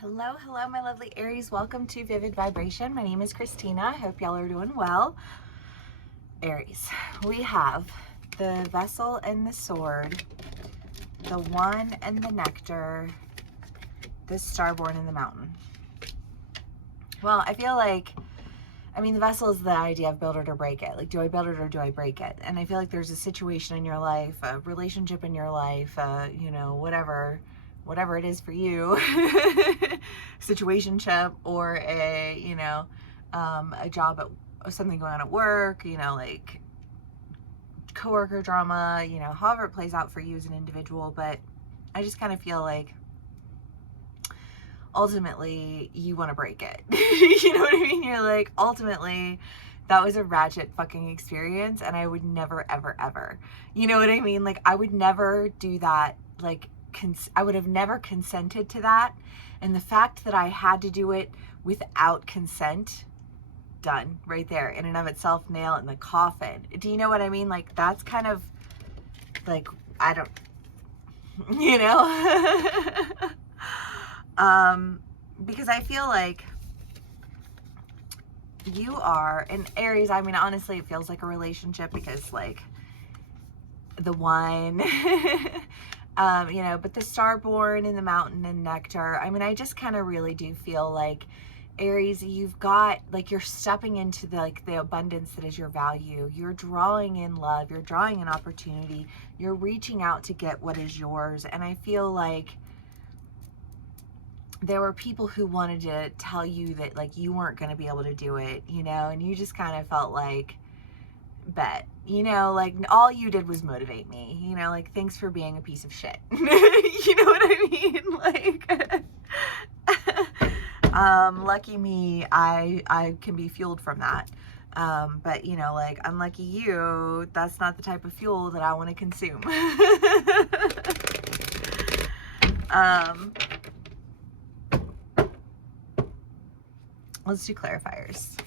Hello, hello, my lovely Aries. Welcome to Vivid Vibration. My name is Christina. I hope y'all are doing well. Aries, we have the Vessel and the Sword, the One and the Nectar, the Starborn and the Mountain. Well, I feel like, the Vessel is the idea of build it or break it. Like, do I build it or do I break it? And I feel like there's a situation in your life, a relationship in your life, whatever it is for you, situationship, or a job at something going on at work, like coworker drama, however it plays out for you as an individual. But I just kind of feel like ultimately you want to break it. You know what I mean? You're like, ultimately that was a ratchet fucking experience and I would never, ever, ever, you know what I mean? Like, I would never do that. Like, I would have never consented to that. And the fact that I had to do it without consent, done right there in and of itself, nail it in the coffin. Do you know what I mean? Like, that's kind of like, I don't, you know? Because I feel like you are in Aries. Honestly, it feels like a relationship because, like, the one, but the Starborn and the Mountain and Nectar. I just kind of really do feel like Aries, you've got, like, you're stepping into the abundance that is your value. You're drawing in love. You're drawing in opportunity. You're reaching out to get what is yours. And I feel like there were people who wanted to tell you that, like, you weren't going to be able to do it, and you just kind of felt like, bet, like, all you did was motivate me, like, thanks for being a piece of shit. You know what I mean? Like, lucky me, I can be fueled from that. But, like, unlucky you, that's not the type of fuel that I want to consume. Let's do clarifiers.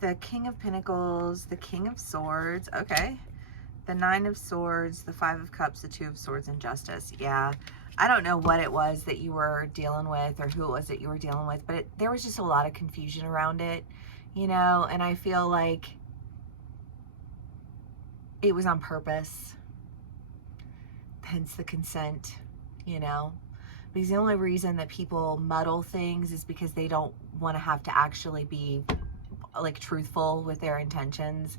The King of Pentacles, the King of Swords, okay. The Nine of Swords, the Five of Cups, the Two of Swords, and Justice. Yeah, I don't know what it was that you were dealing with or who it was that you were dealing with, but there was just a lot of confusion around it, and I feel like it was on purpose, hence the consent, because the only reason that people muddle things is because they don't want to have to actually be, like, truthful with their intentions.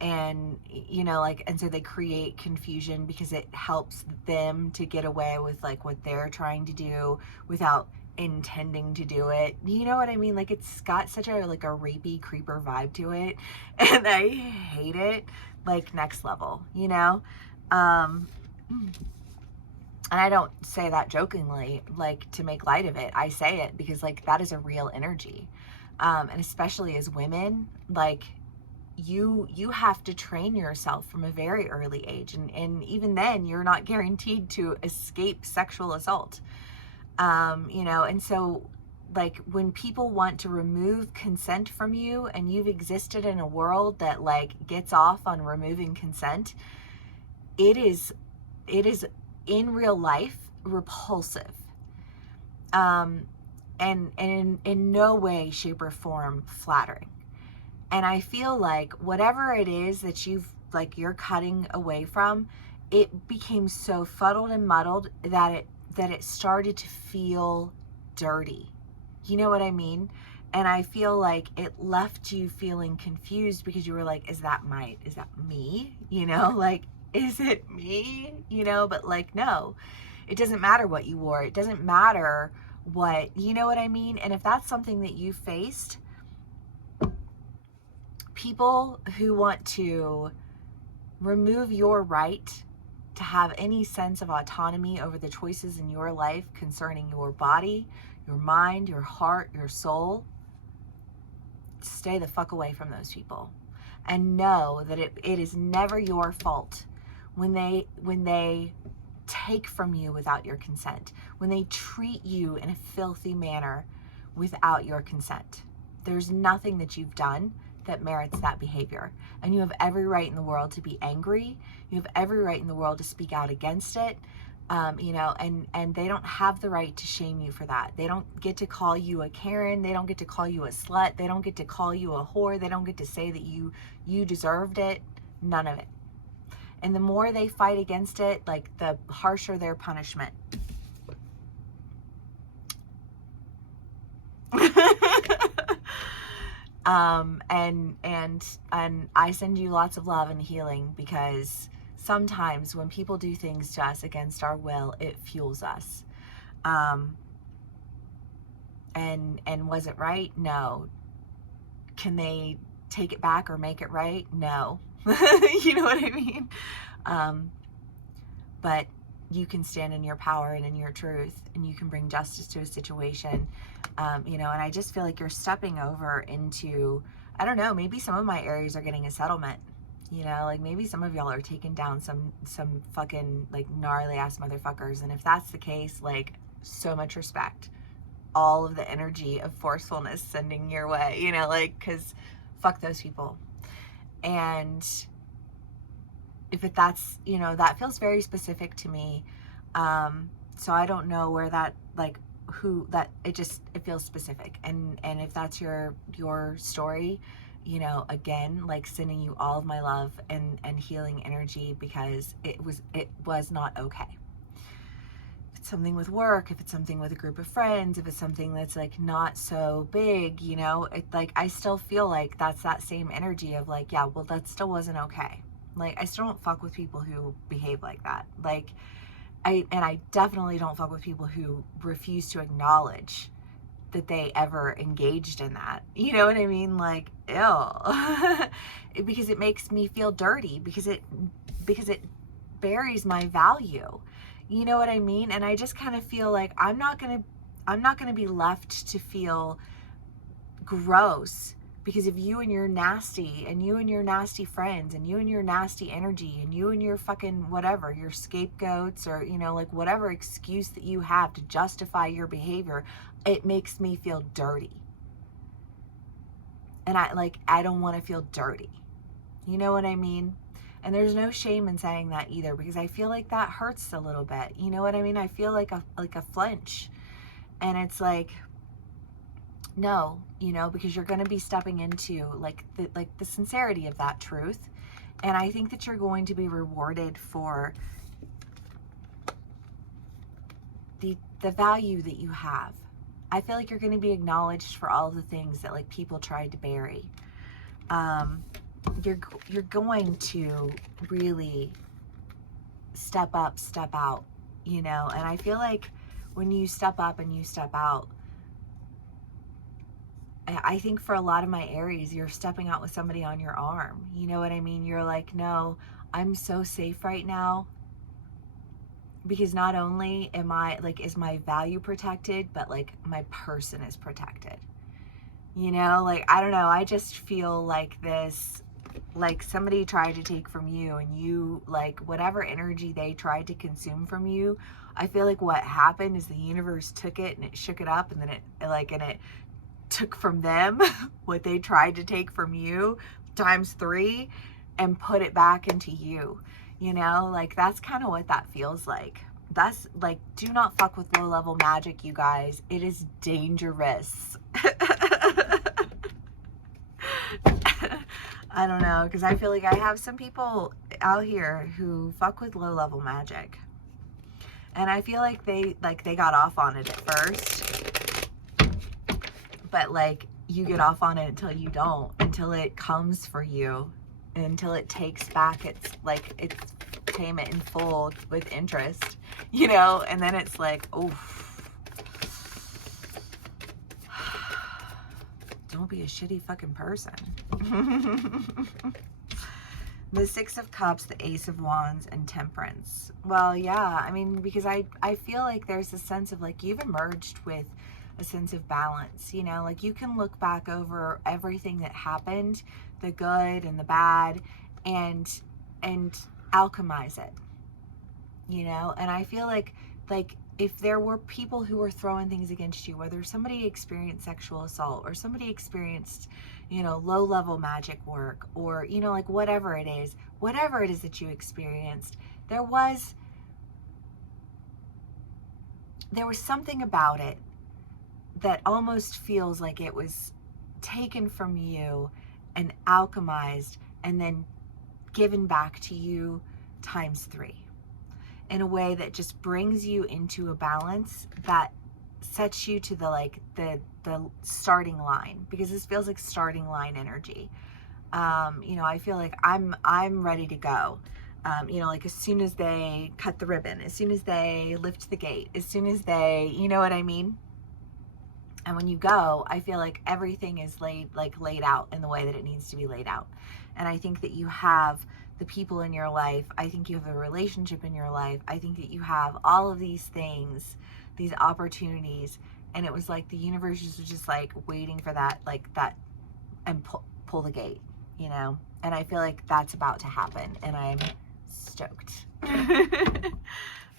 And and so they create confusion because it helps them to get away with, like, what they're trying to do without intending to do it. You know what I mean? Like, it's got such a, like, a rapey creeper vibe to it, and I hate it, like, next level, and I don't say that jokingly, like, to make light of it. I say it because, like, that is a real energy. And especially as women, like, you have to train yourself from a very early age. And even then, you're not guaranteed to escape sexual assault. And so, like, when people want to remove consent from you and you've existed in a world that, like, gets off on removing consent, it is in real life repulsive. And in no way, shape, or form flattering. And I feel like whatever it is that you're cutting away from, it became so fuddled and muddled that it started to feel dirty. You know what I mean? And I feel like it left you feeling confused because you were like, is that me? Like, is it me? But, like, no, it doesn't matter what you wore. It doesn't matter what, you know what I mean? And if that's something that you faced, people who want to remove your right to have any sense of autonomy over the choices in your life concerning your body, your mind, your heart, your soul, stay the fuck away from those people. And know that it is never your fault when they take from you without your consent, when they treat you in a filthy manner without your consent. There's nothing that you've done that merits that behavior. And you have every right in the world to be angry. You have every right in the world to speak out against it. You know, and they don't have the right to shame you for that. They don't get to call you a Karen. They don't get to call you a slut. They don't get to call you a whore. They don't get to say that you deserved it. None of it. And the more they fight against it, like, the harsher their punishment. And I send you lots of love and healing, because sometimes when people do things to us against our will, it fuels us. And was it right? No. Can they take it back or make it right? No. You know what I mean? But you can stand in your power and in your truth, and you can bring justice to a situation. You know, and I just feel like you're stepping over into, I don't know, maybe some of my Aries are getting a settlement. You know, like, maybe some of y'all are taking down some fucking, like, gnarly ass motherfuckers. And if that's the case, like, so much respect. All of the energy of forcefulness sending your way, you know, like, because fuck those people. And if that's, you know, that feels very specific to me. So I don't know where that, like, who that, it feels specific. And if that's your story, you know, again, like, sending you all of my love and healing energy, because it was not okay. If it's something with work, if it's something with a group of friends, if it's something that's, like, not so big, you know, it, like, I still feel like that's that same energy of, like, yeah, well, that still wasn't okay. Like, I still don't fuck with people who behave like that. Like, I definitely don't fuck with people who refuse to acknowledge that they ever engaged in that. You know what I mean? Like, ew. Because it makes me feel dirty, because it buries my value. You know what I mean? And I just kind of feel like I'm not gonna be left to feel gross because of you and your nasty, and you and your nasty friends, and you and your nasty energy, and you and your fucking whatever, your scapegoats, or, you know, like, whatever excuse that you have to justify your behavior. It makes me feel dirty. And I don't want to feel dirty. You know what I mean? And there's no shame in saying that either, because I feel like that hurts a little bit. You know what I mean? I feel like a flinch. And it's like, no, you know, because you're going to be stepping into like the sincerity of that truth. And I think that you're going to be rewarded for the value that you have. I feel like you're going to be acknowledged for all the things that, like, people tried to bury. You're going to really step up, step out, you know. And I feel like when you step up and you step out, I think for a lot of my Aries, you're stepping out with somebody on your arm. You know what I mean? You're like, no, I'm so safe right now, because not only am I, like, is my value protected, but, like, my person is protected. You know, like, I don't know. I just feel like this, like, somebody tried to take from you, and you, like, whatever energy they tried to consume from you, I feel like what happened is the universe took it and it shook it up, and then it took from them what they tried to take from you times 3 and put it back into you. You know, like, that's kind of what that feels like. That's like, do not fuck with low level magic, you guys. It is dangerous. I don't know, because I feel like I have some people out here who fuck with low level magic, and I feel like they got off on it at first, but, like, you get off on it until you don't, until it comes for you, until it takes back its payment in full with interest, you know. And then it's like, oof. Don't be a shitty fucking person. The 6 of Cups, the Ace of Wands, and Temperance. Well, yeah, I mean, because I feel like there's a sense of, like, you've emerged with a sense of balance, you know, like, you can look back over everything that happened, the good and the bad, and alchemize it, you know. And I feel like if there were people who were throwing things against you, whether somebody experienced sexual assault or somebody experienced, you know, low level magic work, or, you know, like whatever it is that you experienced, there was something about it that almost feels like it was taken from you and alchemized and then given back to you times 3, in a way that just brings you into a balance that sets you to the starting line, because this feels like starting line energy. You know, I feel like I'm ready to go. You know, like as soon as they cut the ribbon, as soon as they lift the gate, as soon as they, you know what I mean? And when you go, I feel like everything is laid out in the way that it needs to be laid out. And I think that you have the people in your life. I think you have a relationship in your life. I think that you have all of these things, these opportunities. And it was like the universe was just like waiting for that, and pull the gate, you know? And I feel like that's about to happen. And I'm stoked.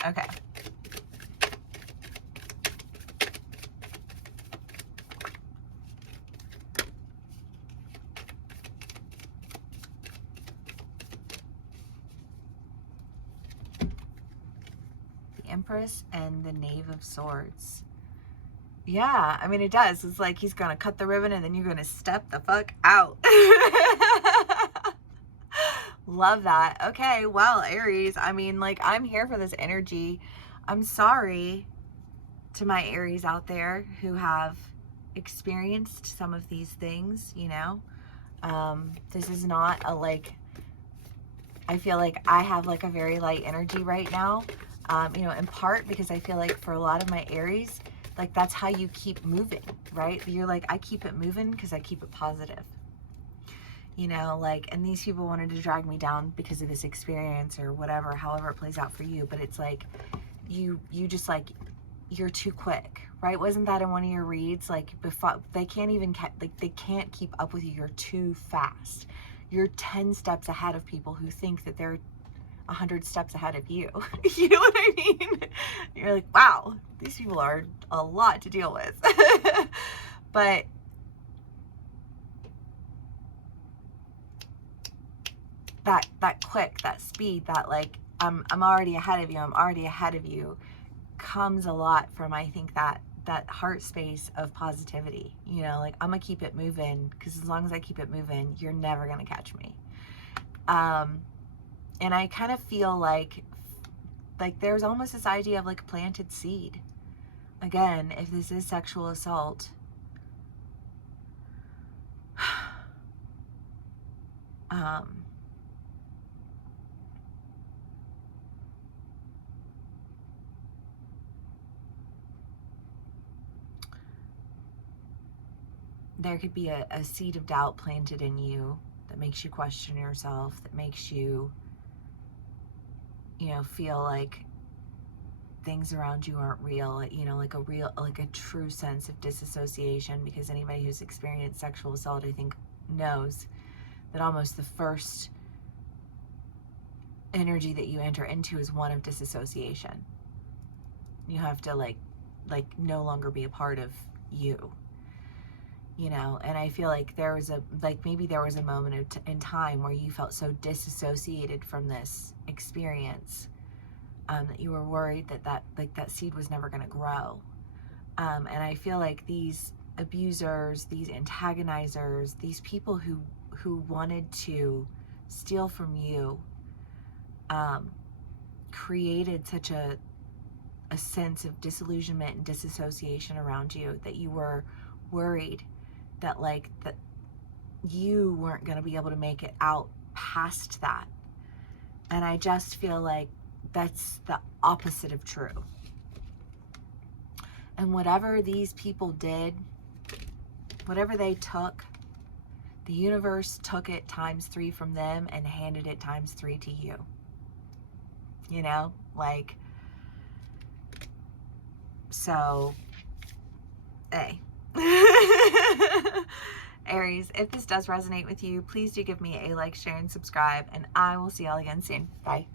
Okay. Empress and the Knave of Swords. Yeah, I mean, it does. It's like he's gonna cut the ribbon and then you're gonna step the fuck out. Love that. Okay, well, Aries, I mean, like, I'm here for this energy. I'm sorry to my Aries out there who have experienced some of these things, you know. This is not a, like, I feel like I have like a very light energy right now. You know, in part because I feel like for a lot of my Aries, like that's how you keep moving, right? You're like, I keep it moving because I keep it positive. You know, like, and these people wanted to drag me down because of this experience or whatever, however it plays out for you. But it's like, you just like, you're too quick, right? Wasn't that in one of your reads? Like, before, they can't even, they can't keep up with you. You're too fast. You're 10 steps ahead of people who think that they're 100 steps ahead of you. You know what I mean? You're like, wow, these people are a lot to deal with. But that quick, that speed, that like, I'm already ahead of you, comes a lot from, I think, that heart space of positivity. You know, like, I'm gonna keep it moving, because as long as I keep it moving, you're never gonna catch me. And I kind of feel like there's almost this idea of like planted seed. Again, if this is sexual assault, there could be a seed of doubt planted in you that makes you question yourself, that makes you, you know, feel like things around you aren't real, you know, like a true sense of disassociation, because anybody who's experienced sexual assault, I think, knows that almost the first energy that you enter into is one of disassociation. You have to like no longer be a part of you. You know, and I feel like there was maybe there was a moment in time where you felt so disassociated from this experience that you were worried that seed was never going to grow. And I feel like these abusers, these antagonizers, these people who wanted to steal from you, created such a sense of disillusionment and disassociation around you that you were worried that you weren't going to be able to make it out past that. And I just feel like that's the opposite of true. And whatever these people did, whatever they took, the universe took it times 3 from them and handed it times 3 to you. You know, like, so, hey. Aries, if this does resonate with you, please do give me a like, share, and subscribe, and I will see y'all again soon. Bye.